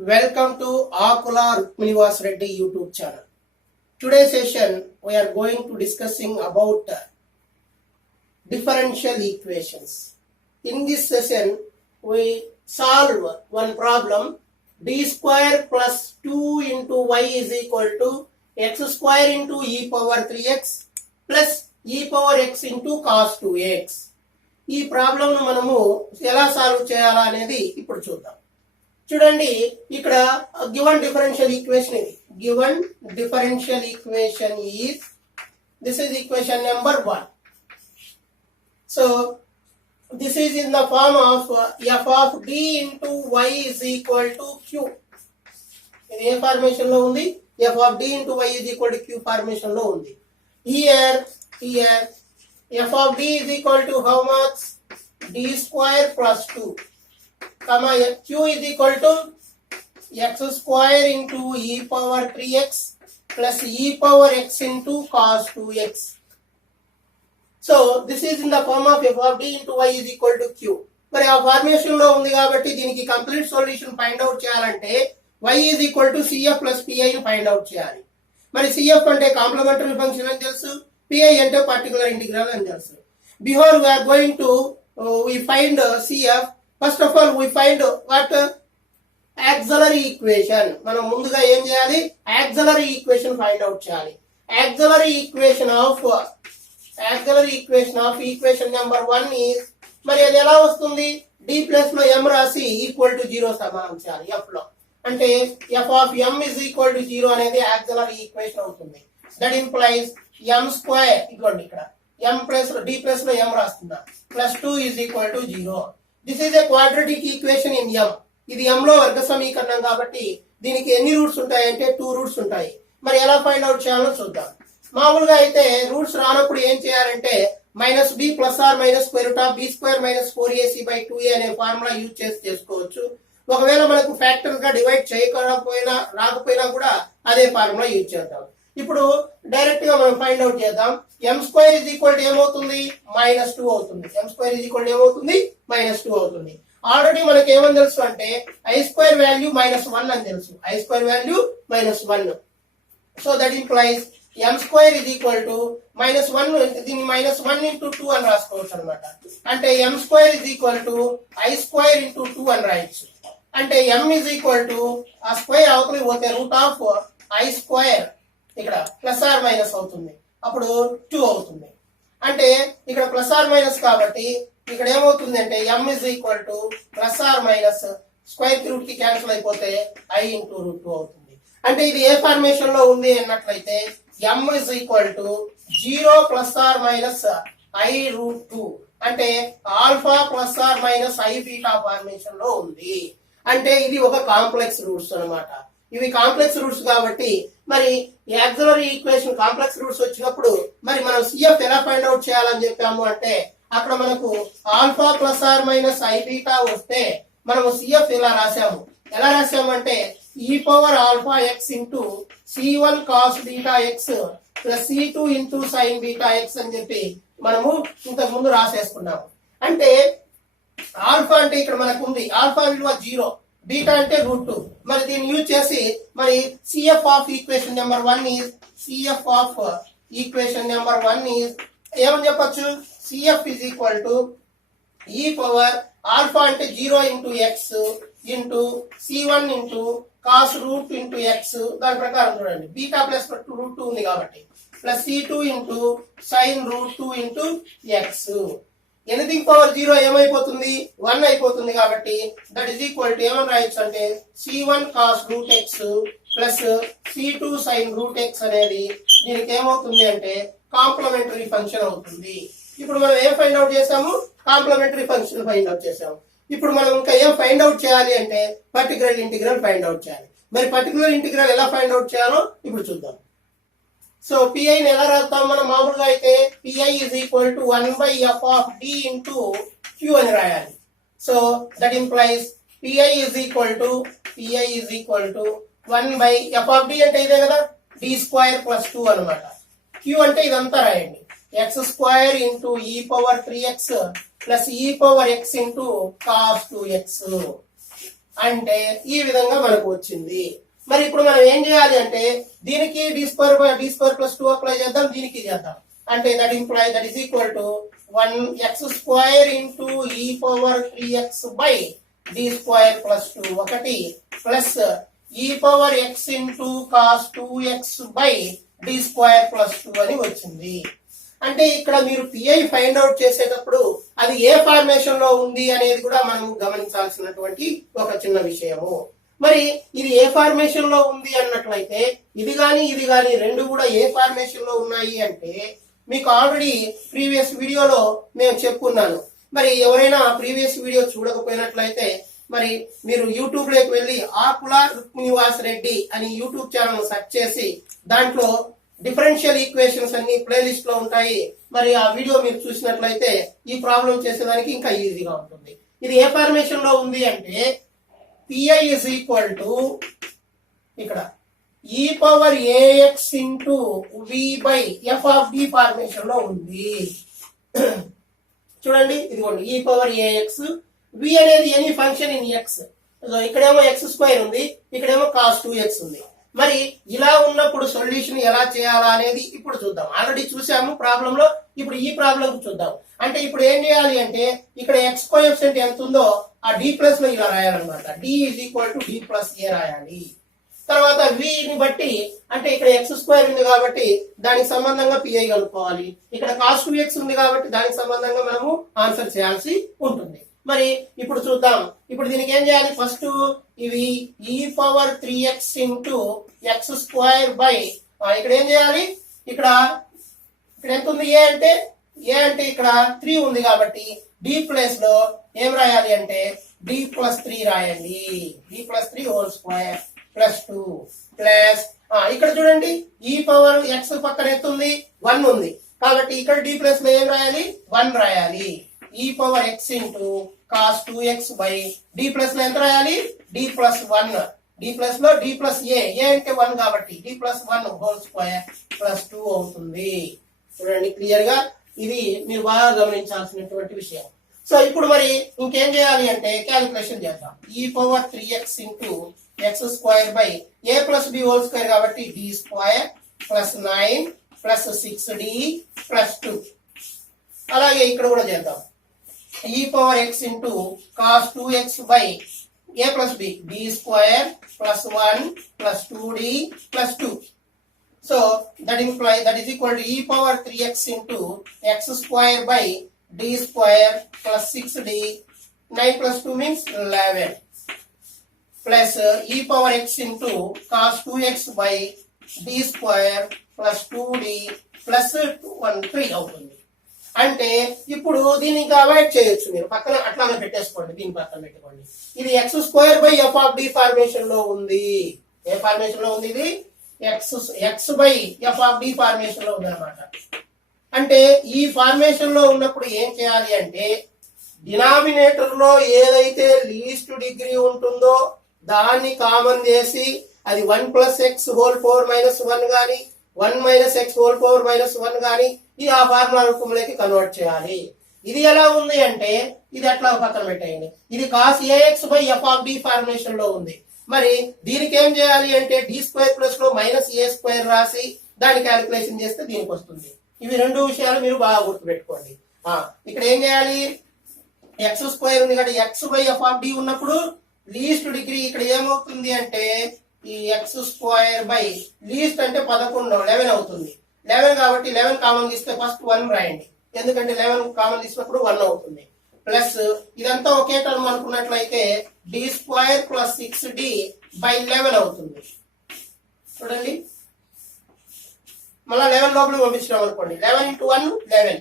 Welcome to Akula Rukminivas Reddy YouTube channel. Today's session we are going to discussing about differential equations. In this session we solve one problem: d square plus 2 into y is equal to x square into e power 3x plus e power x into cos 2x. ఈ problem మనము ఎలా solve చేయాలా అనేది ఇప్పుడు చూద్దాం. చూడండి, ఇక్కడ given differential equation ఇది. Given differential equation is this is equation number 1. So this is in the form of f of d into y is equal to q. ఇది ఏ ఫార్మేషన్ లో ఉంది? f of d into y is equal to q formation లో ఉంది. Here f of d is equal to how much? d square plus 2 comma q is equal to x square into e power 3x plus e power x into cos 2x. So this is in the form of f of d into y is equal to q. మరి ఆ formation లో ఉంది కాబట్టి దీనికి complete solution find out చేయాలంటే y is equal to cf plus pi ని find out చేయాలి. మరి cf అంటే కాంప్లిమెంటరీ ఫంక్షన్ అని తెలుసు, pi అంటే పర్టికులర్ ఇంటిగ్రల్ అని తెలుసు. Before we are going to we find cf, first of all we find what? Auxiliary equation. మనం ముందుగా ఏం చేయాలి? auxiliary equation ఫైండ్ అవుట్ చేయాలి. auxiliary equation of equation number 1 is, మరి అది ఎలా వస్తుంది? d ప్లస్ లో m రాసి ఈక్వల్ టు 0 సమానం చేయాలి f లో. అంటే f of m is equal to 0 అనేది auxiliary equation అవుతుంది. That implies m square, ఇదిగోండి ఇక్కడ m ప్లస్ d ప్లస్ లో m రాస్తున్నా, plus 2 is equal to 0. This is a quadratic equation in m. ఇది m లో వర్గ సమీకరణం కాబట్టి దీనికి ఎన్ని రూట్స్ ఉంటాయంటే 2 రూట్స్ ఉంటాయి. మరి ఎలా ఫైండ్ అవుట్ చేయాలో చూద్దాం. మామూలుగా అయితే రూట్స్ రానప్పుడు ఏం చేయాలంటే minus b plus or minus square root of b square minus 4ac/2a అనే ఫార్ములా యూజ్ చేసి చేసుకోవచ్చు. ఒకవేళ మనకు ఫ్యాక్టర్ గా డివైడ్ చేయకపోయినా రాకపోయినా కూడా అదే ఫార్ములా యూజ్ చేద్దాం. ఇప్పుడు డైరెక్ట్ గా మనం ఫైండ్ అవుట్ చేద్దాం. m square is equal to ఏమవుతుంది? -2 అవుతుంది. m square is equal to ఏమవుతుంది? -2 అవుతుంది. ఆల్రెడీ మనకి ఏమని తెలుసు అంటే i స్క్వేర్ వాల్యూ -1 అని తెలుసు. i square value -1. So that implies m square is equal to -1, దీన్ని -1 ఇంటూ 2 అని రాసుకోవచ్చు అనమాట. అంటే m square is equal to i square into 2 అని రాయొచ్చు. అంటే m ఇజ్ ఈక్వల్ టు ఆ స్క్వేర్ అవతలి పోతే రూట్ ఆఫ్ i స్క్వేర్, ఇక్కడ ప్లస్ ఆర్ మైనస్ అవుతుంది, అప్పుడు 2 అవుతుంది. అంటే ఇక్కడ ప్లస్ ఆర్ మైనస్ కాబట్టి ఇక్కడ ఏమవుతుంది అంటే m is equal to plus or minus square root కి క్యాన్సిల్ అయిపోతే i ఇంటూ రూట్ 2 అవుతుంది. అంటే ఇది ఏ ఫార్మేషన్ లో ఉంది అన్నట్లయితే m is equal to 0 plus or minus i root 2, అంటే alpha plus or minus i beta formation లో ఉంది. అంటే ఇది ఒక కాంప్లెక్స్ రూట్స్ అన్నమాట. ఇవి కాంప్లెక్స్ రూట్స్ కాబట్టి మరి ఆక్సిలరీ ఈక్వేషన్ కాంప్లెక్స్ రూట్స్ వచ్చినప్పుడు మరి మనం CF ఎలా ఫైండ్ అవుట్ చేయాలని చెప్పాము అంటే అక్కడ మనకు alpha plus or minus i beta వస్తే మనము CF ఇలా రాసాము. ఎలా రాసాము అంటే e power alpha x into c1 cos beta x plus c2 into sin beta x అని చెప్పి మనము ఇంతకు ముందు రాసేసుకున్నాము. అంటే ఆల్ఫా అంటే ఇక్కడ మనకు ఉంది ఆల్ఫా విలువ 0, బీటా అంటే రూట్ 2. మరి దీన్ని యూజ్ చేసి మరి CF of equation number 1 is ఏమని చెప్పొచ్చు? CF ఈజ్ ఈక్వల్ టు ఈ పవర్ ఆల్ఫా అంటే 0 into x into c1 into cos root into x, దాని ప్రకారం చూడండి బీటా ప్లస్ రూట్ 2 ఉంది కాబట్టి plus c2 into sine root 2 into x. Anything power 0 ఏమైపోతుంది? 1 అయిపోతుంది. కాబట్టి దట్ ఈస్ ఈక్వల్ టు ఏమని రాయొచ్చు అంటే c1 cos root x plus c2 sine root x అనేది దీనికి ఏమవుతుంది అంటే కాంప్లిమెంటరీ ఫంక్షన్ అవుతుంది. ఇప్పుడు మనం ఏం ఫైండ్ అవుట్ చేసాము? కాంప్లిమెంటరీ ఫంక్షన్ ఫైండ్ అవుట్ చేసాము. ఇప్పుడు మనం ఇంకా ఏం ఫైండ్ అవుట్ చేయాలి అంటే పర్టికులర్ ఇంటిగ్రల్ ఫైండ్ అవుట్ చేయాలి. మరి పర్టికులర్ ఇంటిగ్రల్ ఎలా ఫైండ్ అవుట్ చేయాలో ఇప్పుడు చూద్దాం. సో PI ని ఎలా రాస్తాం మనం? మామూలుగా అయితే PI is equal to 1/f of d into q అని రాయాలి. So that implies PI is equal to 1/f of d అంటే ఇదే కదా, d స్క్వేర్ ప్లస్ 2 అనమాట. q అంటే ఇదంతా రాయండి, x square into e power 3x plus e power x into cos 2x. అంటే ఈ విధంగా మనకు వచ్చింది. మరి ఇప్పుడు మనం ఏం చేయాలి అంటే దీనికి d స్క్వేర్ ప్లస్ 2 అప్లై చేద్దాం, దీనికి చేద్దాం. అంటే that is equal to 1x square into e power 3x by d square plus 2 ఒకటి plus e power x into cos 2x by d square plus 2 అని వచ్చింది. అంటే ఇక్కడ మీరు పిఐ ఫైండ్ అవుట్ చేసేటప్పుడు అది ఏ ఫార్మేషన్ లో ఉంది అనేది కూడా మనం గమనించాల్సినటువంటి ఒక చిన్న విషయము. మరి ఇది ఏ ఫార్మేషన్ లో ఉంది అన్నట్లయితే ఇది గాని రెండు కూడా ఏ ఫార్మేషన్ లో ఉన్నాయి అంటే మీకు ఆల్రెడీ ప్రీవియస్ వీడియోలో నేను చెప్పుకున్నాను. మరి ఎవరైనా ప్రీవియస్ వీడియో చూడకపోయినట్లయితే మరి మీరు యూట్యూబ్ లోకి వెళ్ళి ఆకుల రుక్మినివాస్ రెడ్డి అని యూట్యూబ్ ఛానల్ సెర్చ్ చేసి దాంట్లో డిఫరెన్షియల్ ఈక్వేషన్స్ అన్ని ప్లేలిస్ట్ లో ఉంటాయి. మరి ఆ వీడియో మీరు చూసినట్లయితే ఈ ప్రాబ్లం చేసేదానికి ఇంకా ఈజీగా ఉంటుంది. ఇది ఏ ఫార్మేషన్ లో ఉంది అంటే పిఐ ఇస్ ఈక్వల్ టు ఇక్కడ e power ax into v by f of d formation లో ఉంది. చూడండి ఇదిగోండి e పవర్ ax, v అనేది ఎనీ ఫంక్షన్ ఇన్ x. ఇక్కడేమో x స్క్వేర్ ఉంది, ఇక్కడేమో cos 2x ఉంది. మరి ఇలా ఉన్నప్పుడు సొల్యూషన్ ఎలా చేయాలా అనేది ఇప్పుడు చూద్దాం. ఆల్రెడీ చూసాము ప్రాబ్లం లో, ఇప్పుడు ఈ ప్రాబ్లం చూద్దాం. అంటే ఇప్పుడు ఏం చేయాలి అంటే ఇక్కడ x కోఎఫిషియంట్ ఎంత ఉందో ఆ d ప్లస్ లో ఇలా రాయాలన్నమాట. d is equal to d plus a రాయాలి. తర్వాత v ని బట్టి అంటే ఇక్కడ x స్క్వేర్ ఉంది కాబట్టి దానికి సంబంధంగా పిఐ కనుక్కోవాలి. ఇక్కడ cos 2x ఉంది కాబట్టి దానికి సంబంధంగా మనము ఆన్సర్ చేయాల్సి ఉంటుంది. మరి ఇప్పుడు చూద్దాం. ఇప్పుడు దీనికి ఏం చేయాలి, ఫస్ట్ ఇవి e power 3x into X square by ఇక్కడ ఏం చేయాలి, ఇక్కడ ఎంత ఉంది a అంటే ఇక్కడ 3 ఉంది కాబట్టి d ప్లస్ లో ఏం రాయాలి అంటే d ప్లస్ 3 రాయండి. d plus 3 whole square plus 2 plus ఇక్కడ చూడండి e పవర్ x పక్కన ఎంత ఉంది 1 ఉంది కాబట్టి ఇక్కడ d ప్లస్ లో ఏం రాయాలి 1 రాయాలి. e power x into cos 2x by d plus లో ఎంత రాయాలి d ప్లస్ 1, d ప్లస్ లో d ప్లస్ a అంటే 1 కాబట్టి d plus 1 whole square plus 2 అవుతుంది. చూడండి క్లియర్ గా, ఇది మీరు బాగా గమనించాల్సినటువంటి విషయం. సో ఇప్పుడు మరి ఇంకేం చేయాలి అంటే క్యాలిక్యులేషన్ చేద్దాం. e power 3x into X square by a plus b whole square కాబట్టి d square plus 9 plus 6d plus 2. అలాగే ఇక్కడ కూడా చేద్దాం. e power x into cos 2x by a plus b d square plus 1 plus 2d plus 2. So that is equal to e power 3x into X square by d square plus 6d 9 plus 2 means 11 plus e power x into cos 2x by d square plus 2d plus 3 అవుతుంది. అంటే ఇప్పుడు దీన్ని ఇంకా avoid చేయొచ్చు, మీరు పక్కన అట్లానే పెట్టేసుకోండి, దీని పక్కన పెట్టుకోండి. ఇది x square by f of d formation లో ఉంది. ఏ ఫార్మేషన్ లో ఉంది ఇది? X by f of d formation లో ఉంది అనమాట. అంటే ఈ ఫార్మేషన్ లో ఉన్నప్పుడు ఏం చేయాలి అంటే డినామినేటర్ లో ఏదైతే లీస్ట్ డిగ్రీ ఉంటుందో దాన్ని కామన్ చేసి అది 1 plus X whole power minus 1 గాని 1 minus X whole power minus 1 గాని ఇది ఆ ఫార్ములా రూపంలోకి కన్వర్ట్ చేయాలి. ఇది ఎలా ఉంది అంటే ఇది అట్లా పక్కన పెట్టేయండి. ఇది cos ax by f of d formation లో ఉంది. మరి దీనికి ఏం చేయాలి అంటే డి స్క్వేర్ ప్లస్ లో మైనస్ ఏ స్క్వేర్ రాసి దాని క్యాలిక్యులేషన్ చేస్తే దీనికి వస్తుంది. ఇవి రెండు విషయాలు మీరు బాగా గుర్తుపెట్టుకోండి. ఇక్కడ ఏం చేయాలి, ఎక్స్ స్క్వేర్ ఉంది కాబట్టి x by f of d ఉన్నప్పుడు లీస్ట్ డిగ్రీ ఇక్కడ ఏమవుతుంది అంటే ఈ ఎక్స్ స్క్వేర్ బై లీస్ట్ అంటే 11 అవుతుంది. 11 కాబట్టి 11 కామన్ తీస్తే ఫస్ట్ 1 రాయండి, ఎందుకంటే 11 కామన్ తీసినప్పుడు 1 అవుతుంది. ప్లస్ ఇదంతా ఒకే టర్మ్ అనుకున్నట్లయితే d square plus 6d by 11 అవుతుంది. చూడండి మళ్ళీ 11 లోపల పంపించినాం అనుకోండి, 11 ఇంటూ 1 11,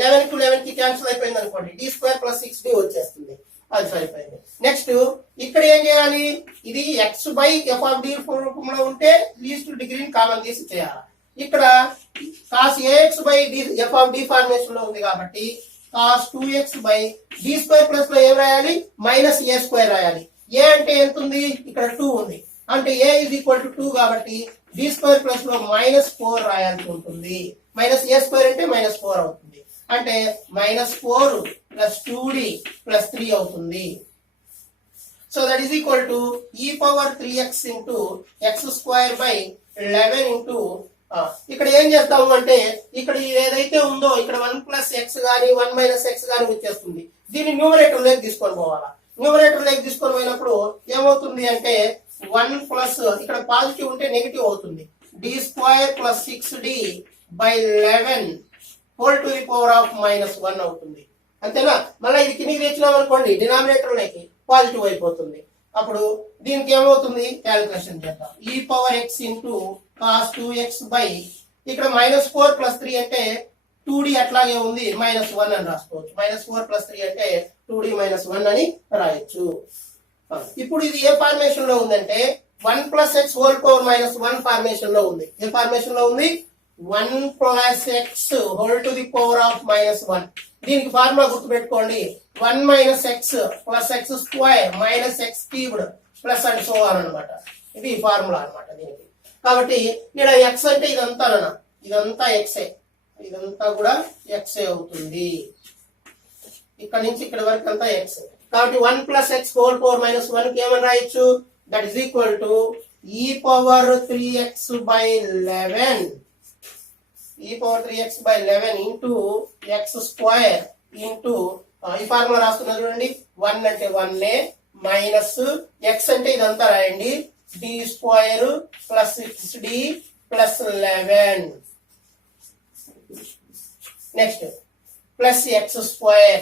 11 కు 11 కి క్యాన్సిల్ అయిపోయింది అనుకోండి, డి స్క్వేర్ ప్లస్ 6d వచ్చేస్తుంది. అది సరిపోయింది. నెక్స్ట్ ఇక్కడ ఏం చేయాలి, ఇది x by f of d రూపంలో ఉంటే లీస్ట్ డిగ్రీని కామన్ తీసి చేయాలి. ఇక్కడ cos ax by d f of d formation లో ఉంది కాబట్టి cos 2x by d square plus లో ఏం రాయాలి మైనస్ ఏ స్క్వేర్ రాయాలి. ఏ అంటే ఎంత ఉంది, ఇక్కడ 2 ఉంది అంటే ఏ ఈజ్ ఈక్వల్ టు 2 కాబట్టి డి స్క్వేర్ ప్లస్ లో -4 రాయాల్సి ఉంటుంది. మైనస్ ఏ స్క్వేర్ అంటే -4 అవుతుంది. అంటే -4 ప్లస్ 2d ప్లస్ 3 అవుతుంది. So that is equal to ఈ power 3x into X square by 11 into ఇక్కడ ఏం చేస్తాము అంటే ఇక్కడ ఏదైతే ఉందో ఇక్కడ 1 ప్లస్ ఎక్స్ గానీ 1 మైనస్ ఎక్స్ గానీ వచ్చేస్తుంది. దీన్ని న్యూమరేటర్ లోకి తీసుకొని పోవాలా. న్యూమరేటర్ లోకి తీసుకొని పోయినప్పుడు ఏమవుతుంది అంటే 1 ప్లస్ ఇక్కడ పాజిటివ్ ఉంటే నెగిటివ్ అవుతుంది. D square plus 6d by 11 whole to the power of -1 అవుతుంది. అంతేనా? మళ్ళీ ఇది కిందికి తెచ్చినాం అనుకోండి డినామినేటర్ లోకి పాజిటివ్ అయిపోతుంది. అప్పుడు దీనికి ఏమవుతుంది క్యాలిక్యులేషన్ చేద్దాం. ఈ power x into cos 2x by ఇక్కడ -4 ప్లస్ 3 అంటే 2d అట్లాగే ఉంది -1 అని రాసుకోవచ్చు. -4 ప్లస్ 3 అంటే 2d -1 అని రాయొచ్చు. ఇప్పుడు ఇది ఏ ఫార్మేషన్ లో ఉందంటే 1 plus X whole power -1 formation లో ఉంది. ఏ ఫార్మేషన్ లో ఉంది? 1 plus X whole to the power of -1. దీనికి ఫార్ములా గుర్తుపెట్టుకోండి. 1 minus X plus x square minus X cubed plus and so on అనమాట. ఇది ఫార్ములా అనమాట దీనికి. కాబట్టి ఇక్కడ ఎక్స్ అంటే ఇదంతా ఎక్సే, ఇదంతా కూడా ఎక్సే అవుతుంది. ఇక్కడ నుంచి ఇక్కడ వరకు అంతా ఎక్స్. కాబట్టి 1 ప్లస్ ఎక్స్ హోల్ పవర్ -1 కి ఏమని రాయొచ్చు? దట్ ఈస్ ఈక్వల్ టు ఈ పవర్ 3x బై 11 ఈ power 3x by 11 into X square into ఈ ఫార్ములా రాస్తున్నా చూడండి. 1 అంటే 1 మైనస్ ఎక్స్ అంటే ఇదంతా రాయండి. D square plus 6d plus 11 next plus x square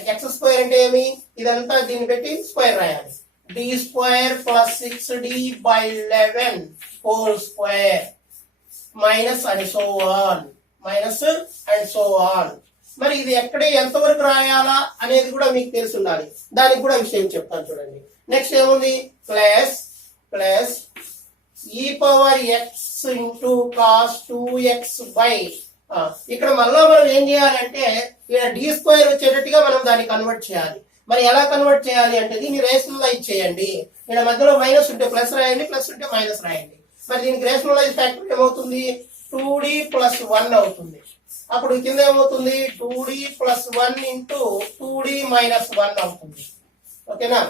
అంటే ఏమి? ఇదంతా దీన్ని పెట్టి స్క్వేర్ రాయాలి. D square plus 6d by 11 whole square minus and so on. మరి ఇది ఎక్కడ ఎంతవరకు రాయాలా అనేది కూడా మీకు తెలిసి ఉండాలి. దానికి కూడా విషయం చెప్తాను చూడండి. నెక్స్ట్ ఏముంది? ప్లస్ ఈ power x into cos 2x by ఇక్కడ మళ్ళా మనం ఏం చేయాలంటే ఇక్కడ డి స్క్వేర్ వచ్చేటట్టుగా మనం దాన్ని కన్వర్ట్ చేయాలి. మరి ఎలా కన్వర్ట్ చేయాలి అంటే దీన్ని రేషనలైజ్ చేయండి. ఇక్కడ మధ్యలో మైనస్ ఉంటే ప్లస్ రాయండి, ప్లస్ ఉంటే మైనస్ రాయండి. మరి దీనికి రేషనలైజ్ ఫ్యాక్టర్ ఏమవుతుంది? 2d ప్లస్ 1 అవుతుంది. అప్పుడు కింద ఏమవుతుంది? 2d plus 1 into 2d minus 1 అవుతుంది. ఓకేనా?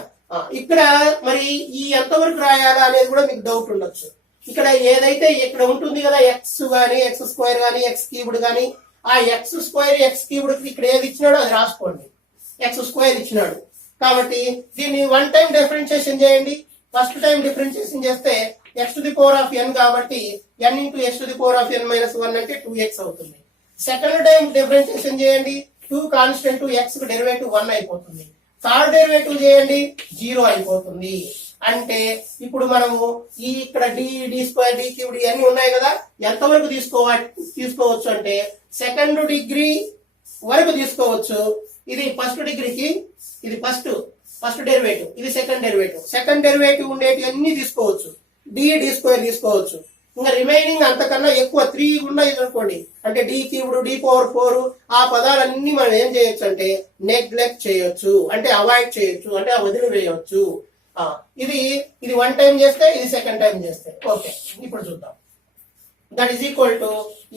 ఇక్కడ మరి ఈ ఎంతవరకు రాయాలా అనేది కూడా మీకు డౌట్ ఉండొచ్చు. ఇక్కడ ఏదైతే ఇక్కడ ఉంటుంది కదా ఎక్స్ గానీ ఎక్స్ స్క్వేర్ గానీ ఎక్స్ క్యూబ్డ్ గానీ ఆ ఎక్స్ స్క్వేర్ ఎక్స్ క్యూబ్డ్ ఇక్కడ ఏది ఇచ్చినాడో అది రాసుకోండి. ఎక్స్ స్క్వేర్ ఇచ్చినాడు కాబట్టి దీన్ని 1 టైం డిఫరెన్షియేషన్ చేయండి. ఫస్ట్ టైం డిఫరెన్షియేషన్ చేస్తే x to the power of n కాబట్టి n into x to the power of n -1 అంటే 2x అవుతుంది. సెకండ్ టైం డిఫరెన్షియేషన్ చేయండి. 2 కాన్స్టెంట్ x కు డెరివేటివ్ 1 అయిపోతుంది. థర్డ్ డెరివేటివ్ చేయండి 0 అయిపోతుంది. అంటే ఇప్పుడు మనము ఈ ఇక్కడ డి స్క్వేర్ డి క్యూబ్ అన్ని ఉన్నాయి కదా, ఎంతవరకు తీసుకోవచ్చు అంటే సెకండ్ డిగ్రీ వరకు తీసుకోవచ్చు. ఇది ఫస్ట్ డిగ్రీకి ఇది ఫస్ట్ డెరివేటివ్, ఇది సెకండ్ డెరివేటివ్ ఉండేటి అన్ని తీసుకోవచ్చు. డి స్క్వేర్ తీసుకోవచ్చు. ఇంకా రిమైనింగ్ అంతకన్నా ఎక్కువ 3 ఉన్నాయి అనుకోండి అంటే డి క్యూబ్డ్ డి పవర్ 4 ఆ పదాలన్నీ మనం ఏం చేయొచ్చు అంటే నెగ్లెక్ట్ చేయొచ్చు, అంటే అవాయిడ్ చేయొచ్చు, అంటే వదిలివేయవచ్చు. ఇది 1 టైం చేస్తే ఇది సెకండ్ టైం చేస్తే ఓకే. ఇప్పుడు చూద్దాం. దట్ ఈస్ ఈక్వల్ టు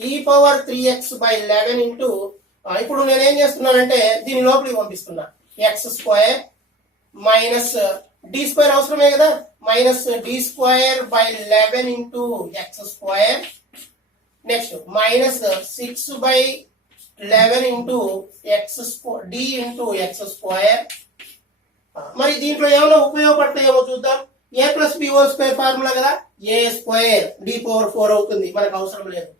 ఈ పవర్ 3x బై 11 ఇంటూ ఇప్పుడు నేనేం చేస్తున్నానంటే దీని లోపలికి పంపిస్తున్నా. X square minus D square అవసరమే కదా, minus D square by 11 into X square next minus 6 by 11 into D into X square. మరి దీంట్లో ఏమైనా ఉపయోగపడతాయేమో చూద్దాం. A plus B whole square formula కదా, ఏ స్క్వేర్ డి పవర్ 4 అవుతుంది, మనకు అవసరం లేదు.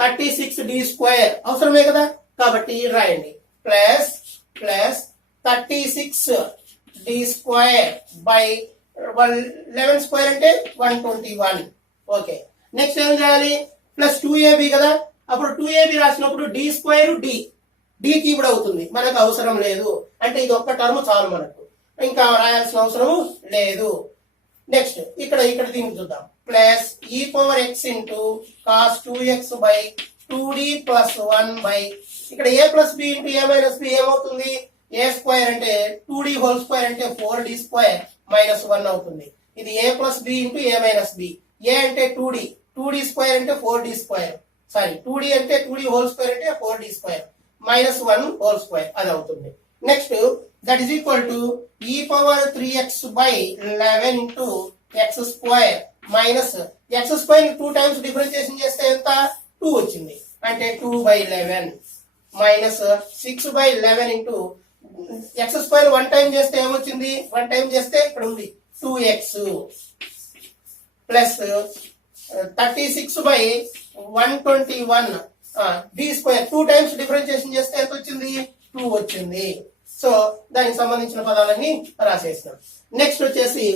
36 డి స్క్వేర్ అవసరమే కదా కాబట్టి రాయండి. Plus 36 d square by 11 square అంటే 121. ఓకే. నెక్స్ట్ ఏం చేయాలి? ప్లస్ 2ab కదా, అప్పుడు 2ab రాసినప్పుడు డి స్క్వేర్ డి క్యూబ్డ్ అవుతుంది, మనకు అవసరం లేదు. అంటే ఇది ఒక్క టర్మ్ చాలు మనకు, ఇంకా రాయాల్సిన అవసరం లేదు. నెక్స్ట్ ఇక్కడ దీనికి చూద్దాం. ప్లస్ ఈ power x into cos 2x by 2d plus 1 by ఇక్కడ ఏ ప్లస్ బి ఇంటూ ఏ మైనస్ బి ఏమవుతుంది? ఏ స్క్వేర్ అంటే 2d హోల్ స్క్వేర్ అంటే 4d స్క్వేర్ మైనస్ 1 అవుతుంది. ఇది ఏ ప్లస్ బి ఇంటూ ఏ మైనస్ బి. ఏ అంటే 2d స్క్వేర్ అంటే 4d స్క్వేర్, సారీ 2d అంటే 2d whole square అంటే 4d square minus 1 whole square అది అవుతుంది. Next that is equal to ఈ power 3x by 11 into X square minus X square 2 times differentiation చేస్తే ఎంత 2 వచ్చింది అంటే 2/11 minus 6/11 into X square 1 time చేస్తే ఏమొచ్చింది 1 టైం చేస్తే ఇక్కడ ఉంది 2x plus 36/121 d square 2 times differentiation చేస్తే ఎంత వచ్చింది 2 వచ్చింది. సో దానికి సంబంధించిన పదాలన్నీ రాసేస్తాం. నెక్స్ట్ వచ్చేసి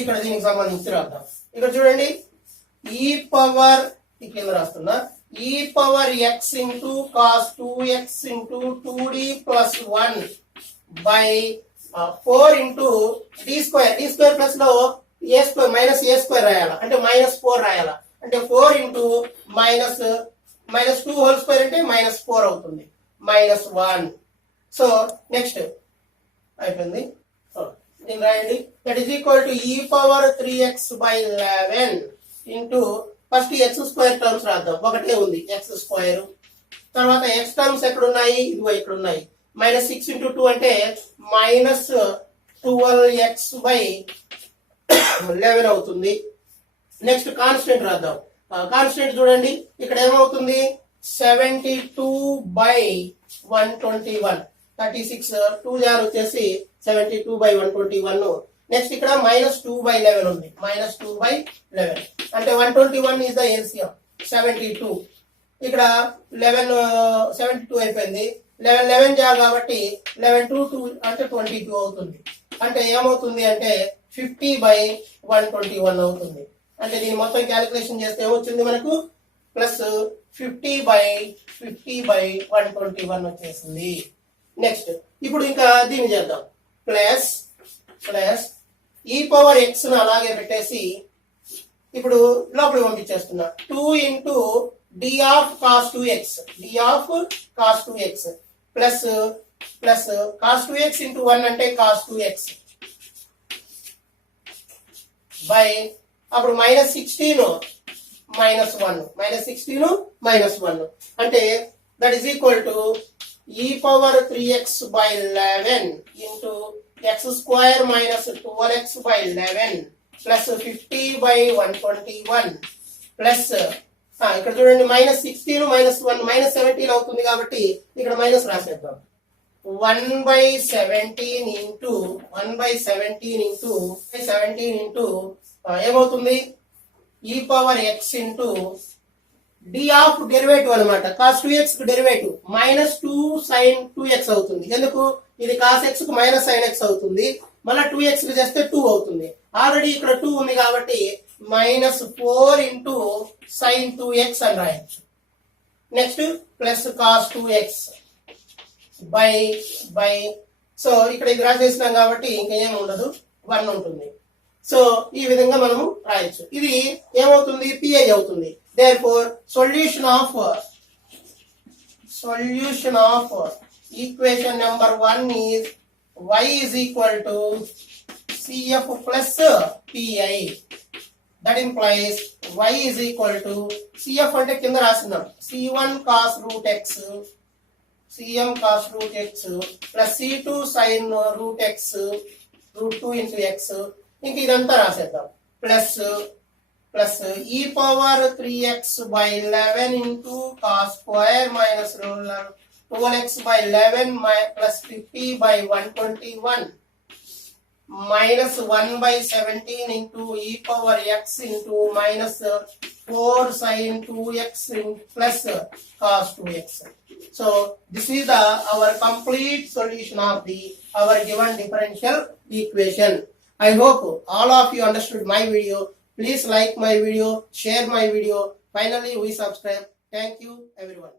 ఇక్కడ దీనికి సంబంధించి రాద్దాం. ఇక్కడ చూడండి ఈ పవర్ కింద రాస్తున్నా e power x into cos 2x into 2d plus 1 by 4 into d square plus లో a square minus a square రాయాలా అంటే -4 రాయాలా అంటే 4 ఇంటూ మైనస్ 2 హోల్ స్క్వేర్ అంటే -4 అవుతుంది -1. సో నెక్స్ట్ అయిపోయింది దీన్ని రాయండి. దట్ ఈస్ ఈక్వల్ టు ఈ power 3x by 11 into first X square terms రాద్దాం. ఒకటే ఉంది ఎక్స్ స్క్వేర్. తర్వాత ఎక్స్ టర్మ్స్ ఎక్కడ ఉన్నాయి ఇదిగో ఇక్కడ ఉన్నాయి. -6 ఇంటూ 2 అంటే -12x బై 11 అవుతుంది. నెక్స్ట్ కాన్స్టెంట్ రాద్దాం. కాన్స్టెంట్ చూడండి ఇక్కడ ఏమవుతుంది 72/121 36 2 జార్ వచ్చేసి 72/121. నెక్స్ట్ ఇక్కడ -2/11 ఉంది -2/11 అంటే 121 ఇస్ ద ఎల్సిఎం 72. ఇక్కడ 72 అయిపోయింది 11 జార్ కాబట్టి 11 2 అంటే 22 అవుతుంది. అంటే ఏమవుతుంది అంటే 50/121 అవుతుంది. అంటే దీని మొత్తం క్యాలిక్యులేషన్ చేస్తే ఏమొచ్చింది మనకు ప్లస్ 50/121 వచ్చేసింది. నెక్స్ట్ ఇప్పుడు ఇంకా దీన్ని చేద్దాం. ప్లస్ ఈ పవర్ ఎక్స్ ను అలాగే పెట్టేసి ఇప్పుడు లోపలికి పంపించేస్తున్నా 2 into d of cos 2x plus cos 2x into 1 అంటే కాస్ 2x బై అప్పుడు -16 -1 అంటే దట్ ఈస్ ఈక్వల్ టు ఈ power 3x by 11 into X square minus 12x by 11 plus 50/121 plus ఇక్కడ చూడండి -16 -1 -17 అవుతుంది కాబట్టి ఇక్కడ మైనస్ రాసేద్దాం. 1/17 ఇంటూ ఏమవుతుంది e power x into d of derivative అనమాట కాస్ 2x కు డెరివేటివ్ -2 sin 2x అవుతుంది. ఎందుకు ఇది కాస్ x కు -sin x అవుతుంది. మళ్ళీ 2x కు చేస్తే 2 అవుతుంది. ఆల్రెడీ ఇక్కడ 2 ఉంది కాబట్టి -4 ఇంటూ sin 2x అని రాయొచ్చు. Next plus cos 2x by so ఇక్కడ ఇది రాసేసినాం కాబట్టి ఇంకేం ఉండదు 1 ఉంటుంది. సో ఈ విధంగా మనము రాయొచ్చు. ఇది ఏమవుతుంది పిఐ అవుతుంది. Therefore solution of equation number 1 is y is equal to CF plus PI. That implies y is equal to CF అంటే కింద రాస్తున్నాం C1 cos root x CM cos root x plus C2 sin root x root 2 into x. ఇంక ఇదంతా రాసేద్దాం. Plus ఈ power 3x by 11 into cos square minus 12x by 11 plus 50/121 minus 1/17 into e power x into minus 4 sin 2x plus cos 2x. So this is our complete solution of our given differential equation. I hope all of you understood my video. Please like my video, share my video. Finally, we subscribe. Thank you everyone.